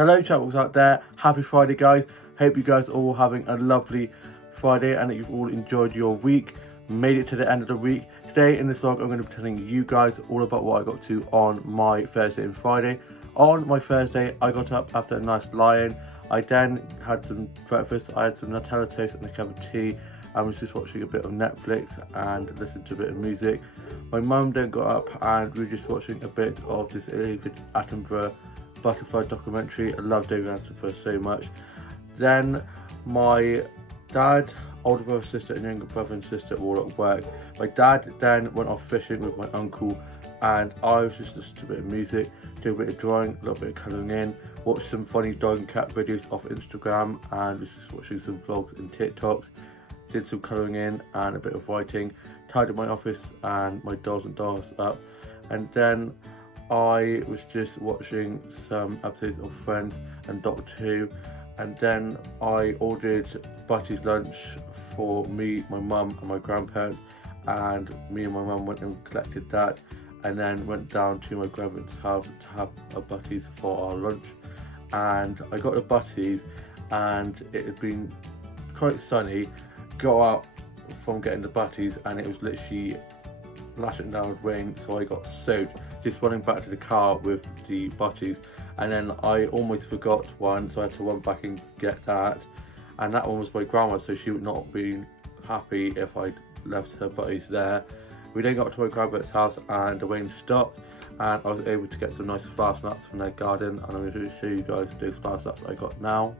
Hello chatbox out there, happy Friday guys. Hope you guys are all having a lovely Friday and that you've all enjoyed your week, made it to the end of the week. Today in this vlog I'm going to be telling you guys all about what I got to on my Thursday and Friday. On my Thursday I got up after a nice lie-in. I then had some breakfast, I had some Nutella toast and a cup of tea and was just watching a bit of Netflix and listening to a bit of music. My mum then got up and we were just watching a bit of this David Attenborough butterfly documentary. I love David Attenborough so much. Then my dad, older brother, sister and younger brother and sister all at work. My dad then went off fishing with my uncle and I was just listening to a bit of music, do a bit of drawing, a little bit of colouring in, watched some funny dog and cat videos off Instagram and was just watching some vlogs and TikToks, did some colouring in and a bit of writing, tidied my office and my dolls and dolls up, and then I was just watching some episodes of Friends and Doctor Who, and then I ordered Butty's lunch for me, my mum and my grandparents, and me and my mum went and collected that and then went down to my grandparents' house to have a Butty's for our lunch. And I got the Butty's and it had been quite sunny, got out from getting the Butty's and it was literally lashing down with rain, so I got soaked just running back to the car with the Butty's, and then I almost forgot one, so I had to run back and get that, and that one was my grandma, so she would not be happy if I left her Butty's there. We then got to my grandparents' house and the rain stopped and I was able to get some nice flower snaps from their garden, and I'm going to show you guys those flower snaps I got now.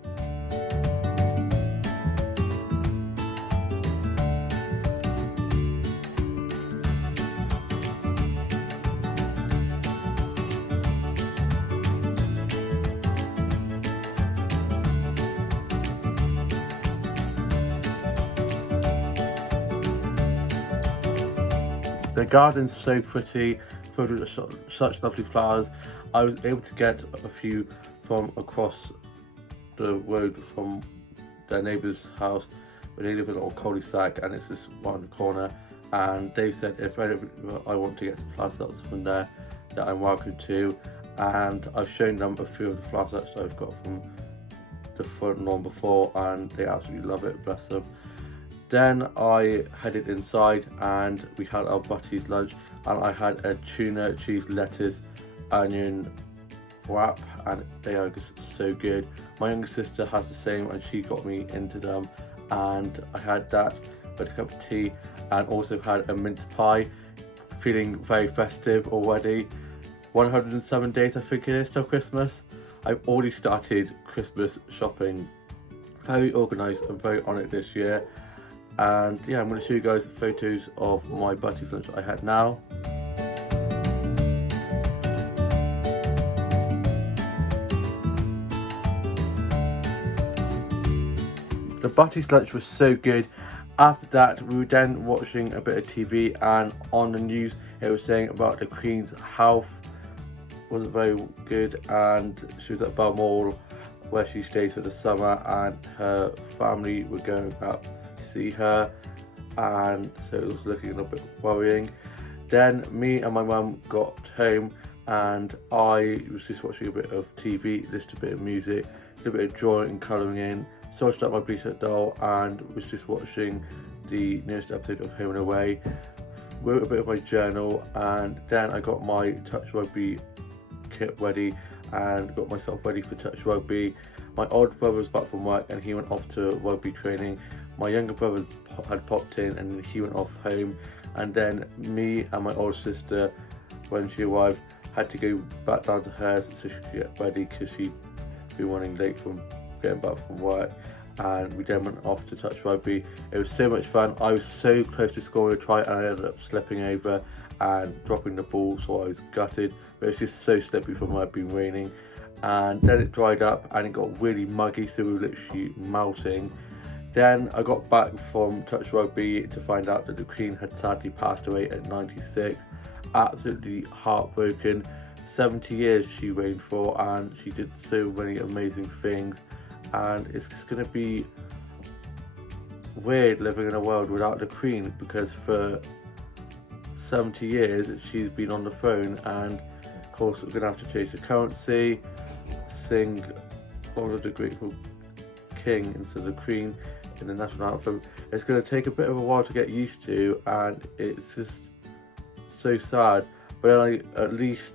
The garden's so pretty, filled with such lovely flowers. I was able to get a few from across the road from their neighbour's house, where they live in a little cul-de-sac and it's just one corner, and they said if I want to get some flower sets from there that I'm welcome to, and I've shown them a few of the flower sets that I've got from the front lawn before and they absolutely love it, bless them. Then I headed inside and we had our Butty's lunch, and I had a tuna, cheese, lettuce, onion wrap, and they are just so good. My younger sister has the same and she got me into them, and I had that with a cup of tea and also had a mince pie. Feeling very festive already. 107 days I think it is till Christmas. I've already started Christmas shopping. Very organised and very on it this year. And yeah, I'm going to show you guys photos of my Butty's lunch I had now. The Butty's lunch was so good. After that we were then watching a bit of TV, and on the news it was saying about the Queen's health wasn't very good, and she was at Balmoral where she stays for the summer and her family were going up see her, and so it was looking a little bit worrying. Then me and my mum got home and I was just watching a bit of TV, listened to a bit of music, did a bit of drawing and colouring in, sorted out my Bleach doll and was just watching the newest episode of Home and Away, wrote a bit of my journal, and then I got my touch rugby kit ready and got myself ready for touch rugby. My older brother was back from work and he went off to rugby training. My younger brother had popped in and he went off home, and then me and my older sister, when she arrived, had to go back down to hers so she could get ready because she'd been running late from getting back from work, and we then went off to touch rugby. It was so much fun. I was so close to scoring a try and I ended up slipping over and dropping the ball, so I was gutted, but it's just so slippery from where it had been raining. And then it dried up and it got really muggy, so we were literally melting. Then I got back from touch rugby to find out that the Queen had sadly passed away at 96. Absolutely heartbroken. 70 years she reigned for and she did so many amazing things, and it's just going to be weird living in a world without the Queen, because for 70 years she's been on the throne, and of course we're going to have to change the currency, sing Honor the Grateful King instead of Queen in the national anthem. It's going to take a bit of a while to get used to, and it's just so sad. But at least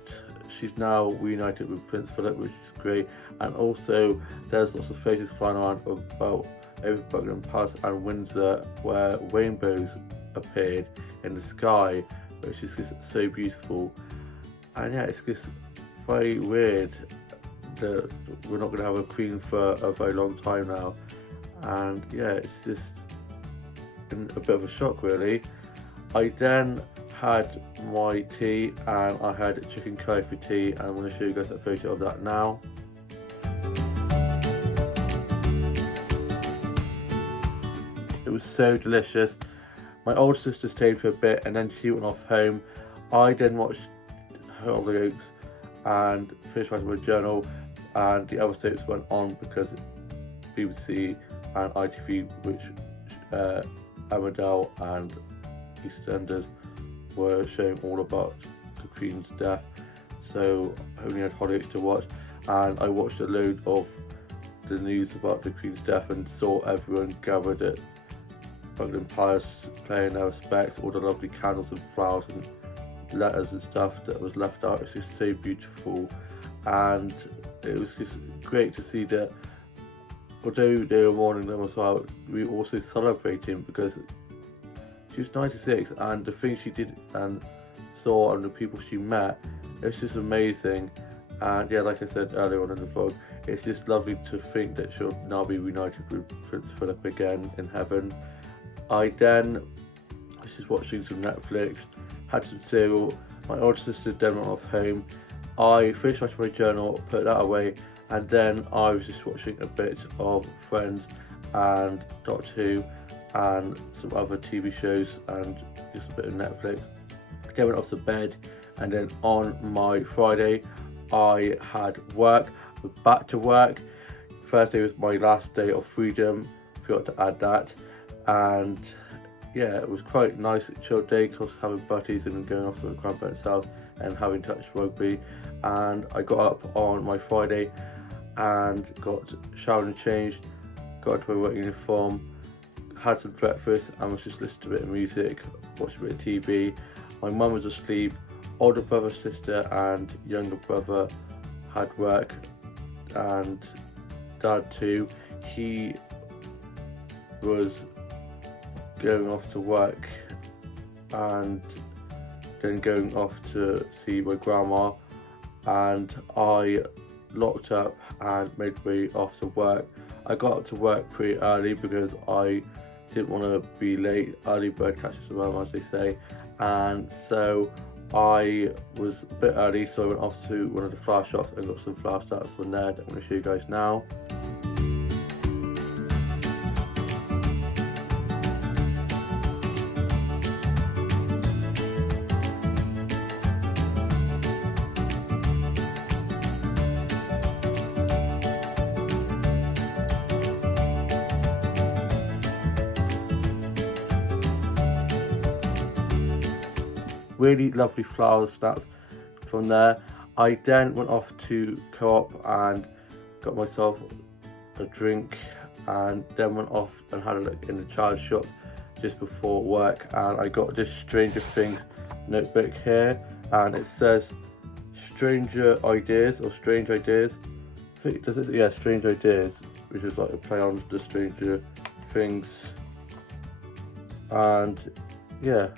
she's now reunited with Prince Philip, which is great. And also, there's lots of photos flying around about over Buckingham Palace and Windsor where rainbows appeared in the sky, which is just so beautiful. And yeah, it's just very weird that we're not going to have a queen for a very long time now. And yeah, it's just a bit of a shock, really. I then had my tea, and I had chicken curry for tea, and I'm going to show you guys a photo of that now. It was so delicious. My older sister stayed for a bit, and then she went off home. I then watched Hollyoaks and finished writing my journal, and the other soaps went on because BBC and ITV, which Emmerdale and EastEnders were showing all about the Queen's death, so I only had Hollyoaks to watch. And I watched a load of the news about the Queen's death and saw everyone gathered at Buckingham Palace paying their respects, all the lovely candles and flowers and letters and stuff that was left out. It's just so beautiful, and it was just great to see that although they were mourning them as well, we were also celebrating because she was 96, and the things she did and saw and the people she met, it's just amazing. And yeah, like I said earlier on in the vlog, it's just lovely to think that she'll now be reunited with Prince Philip again in heaven. I then was just watching some Netflix, had some cereal. My older sister then went off home. I finished writing my journal, put that away, and then I was just watching a bit of Friends and Doctor Who and some other TV shows and just a bit of Netflix. I went off to bed, and then on my Friday I had work. I was back to work. Thursday was my last day of freedom, forgot to add that. And yeah, it was quite nice, chill day, because having buddies and going off to the grandparents' house and having touch rugby. And I got up on my Friday and got showered and changed, got into my work uniform, had some breakfast, and was just listening to a bit of music, watching a bit of TV. My mum was asleep. Older brother, sister and younger brother had work, and dad too. He was going off to work and then going off to see my grandma, and I locked up and made my way off to work. I got up to work pretty early because I didn't want to be late. Early bird catches the worm, as they say. And so I was a bit early, so I went off to one of the flower shops and got some flower starters from there that I'm going to show you guys now. Really lovely flower snaps from there. I then went off to Co-op and got myself a drink, and then went off and had a look in the child shop just before work, and I got this Stranger Things notebook here, and it says Stranger Ideas or Strange Ideas. Does it? Yeah, Strange Ideas, which is like a play on the Stranger Things, and yeah,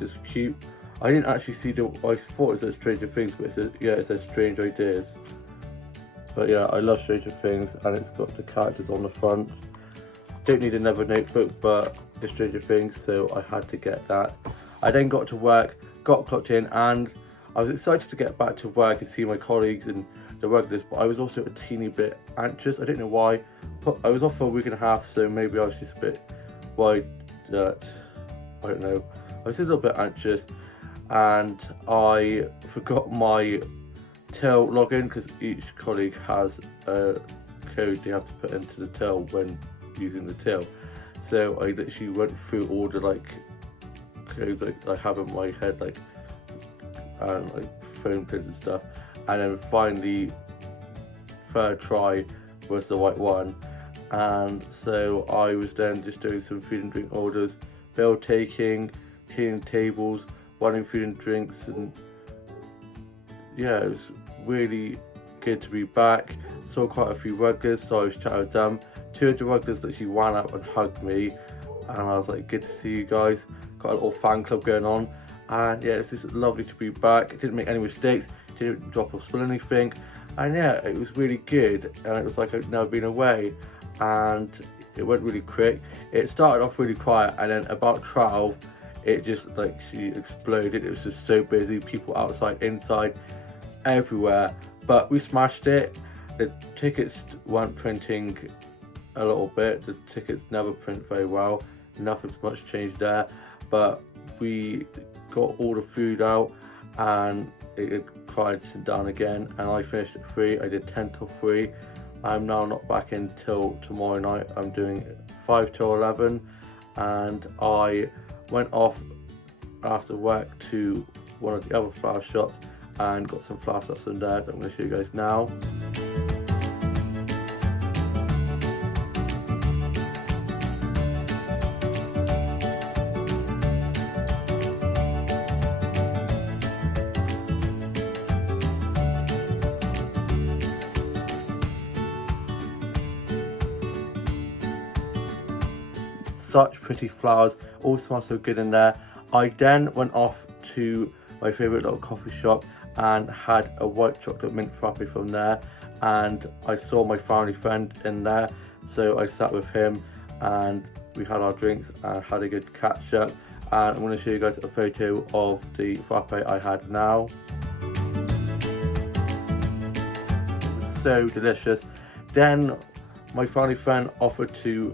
it's cute. I didn't actually see I thought it said Stranger Things, but it says Strange Ideas. But yeah, I love Stranger Things, and it's got the characters on the front. Don't need another notebook, but it's Stranger Things, so I had to get that. I then got to work, got clocked in, and I was excited to get back to work and see my colleagues and the regulars, but I was also a teeny bit anxious. I don't know why. I was off for a week and a half, so maybe I was just a bit worried that, I don't know, I was a little bit anxious. And I forgot my till login, because each colleague has a code they have to put into the till when using the till. So I literally went through all the codes I have in my head, and phone pins and stuff, and then finally third try was the right one. And so I was then just doing some food and drink orders, bill taking, cleaning tables, running food and drinks, and yeah, it was really good to be back. Saw quite a few regulars, so I was chatting with them. Two of the regulars literally ran up and hugged me, and I was like, good to see you guys. Got a little fan club going on, and yeah, it's just lovely to be back. Didn't make any mistakes, didn't drop or spill anything, and yeah, it was really good. And it was like I'd never been away, and it went really quick. It started off really quiet, and then about 12, it just like she exploded. It was just so busy, people outside, inside, everywhere. But we smashed it. The tickets weren't printing a little bit. The tickets never print very well. Nothing's much changed there. But we got all the food out, and it had quieted down again. And I finished at 3. I did 10 till 3. I'm now not back until tomorrow night. I'm doing 5 till 11, and I went off after work to one of the other flower shops and got some flower shops in there that I'm going to show you guys now. Such pretty flowers, all smell so good in there. I then went off to my favourite little coffee shop and had a white chocolate mint frappe from there, and I saw my family friend in there, so I sat with him and we had our drinks and had a good catch up. And I'm going to show you guys a photo of the frappe I had now. It was so delicious. Then my family friend offered to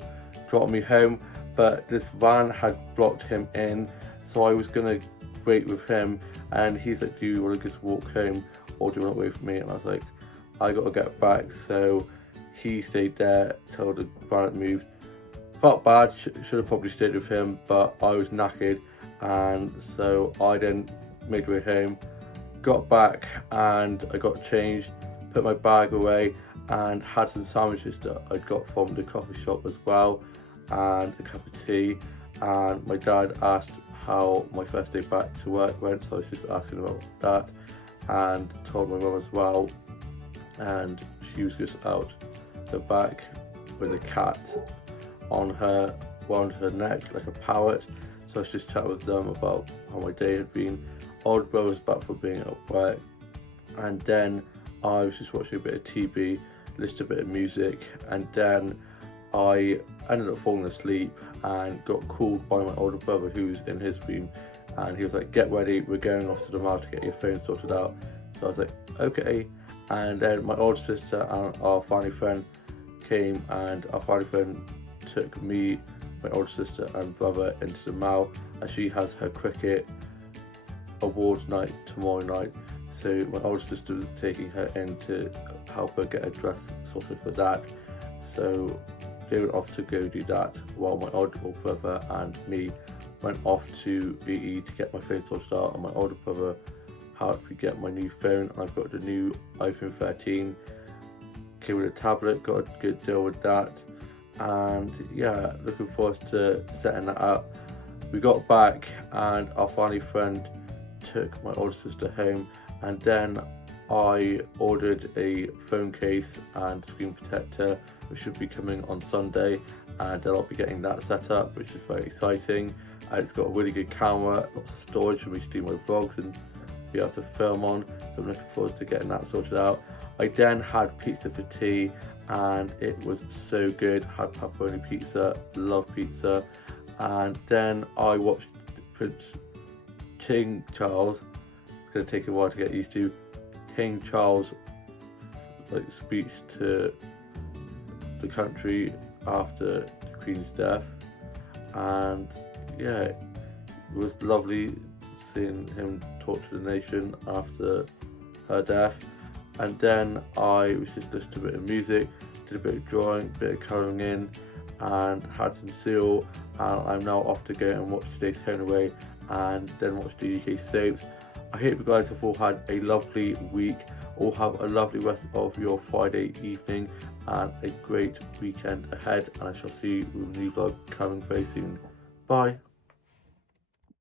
drop me home, but this van had blocked him in, so I was gonna wait with him, and he's like, do you want to just walk home or do you want to wait for me? And I was like, I gotta get back. So he stayed there till the van had moved. Felt bad, should have probably stayed with him, but I was knackered, and so I then made my way home, got back, and I got changed, put my bag away, and had some sandwiches that I'd got from the coffee shop as well, and a cup of tea. And my dad asked how my first day back to work went, so I was just asking about that, and told my mum as well, and she was just out the back with a cat on her, around her neck like a parrot. So I was just chatting with them about how my day had been. Older brother was back from being at work, and then I was just watching a bit of TV, listened to a bit of music, and then I ended up falling asleep and got called by my older brother who's in his room, and he was like, get ready, we're going off to the mall to get your phone sorted out. So I was like, okay. And then my older sister and our family friend came, and our family friend took me, my older sister and brother into the mall, and she has her cricket awards night tomorrow night. So my older sister was taking her in to help her get a dress sorted for that. So they went off to go do that, while my older brother and me went off to BE to get my phone sorted out, and my older brother helped me get my new phone. I've got the new iPhone 13, came with a tablet, got a good deal with that, and yeah, looking forward to setting that up. We got back and our family friend took my older sister home, and then I ordered a phone case and screen protector, which should be coming on Sunday, and then I'll be getting that set up, which is very exciting. It's got a really good camera, lots of storage for me to do my vlogs and be able to film on, so I'm looking forward to getting that sorted out. I then had pizza for tea, and it was so good. Had pepperoni pizza, love pizza. And then I watched Prince King Charles, it's going to take a while to get used to, King Charles speech to the country after the Queen's death, and yeah, it was lovely seeing him talk to the nation after her death. And then I was just listening to a bit of music, did a bit of drawing, a bit of colouring in, and had some cereal. And I'm now off to go and watch today's Home Away, and then watch the UK soaps. I hope you guys have all had a lovely week. All have a lovely rest of your Friday evening and a great weekend ahead, and I shall see you with a new vlog coming very soon. Bye.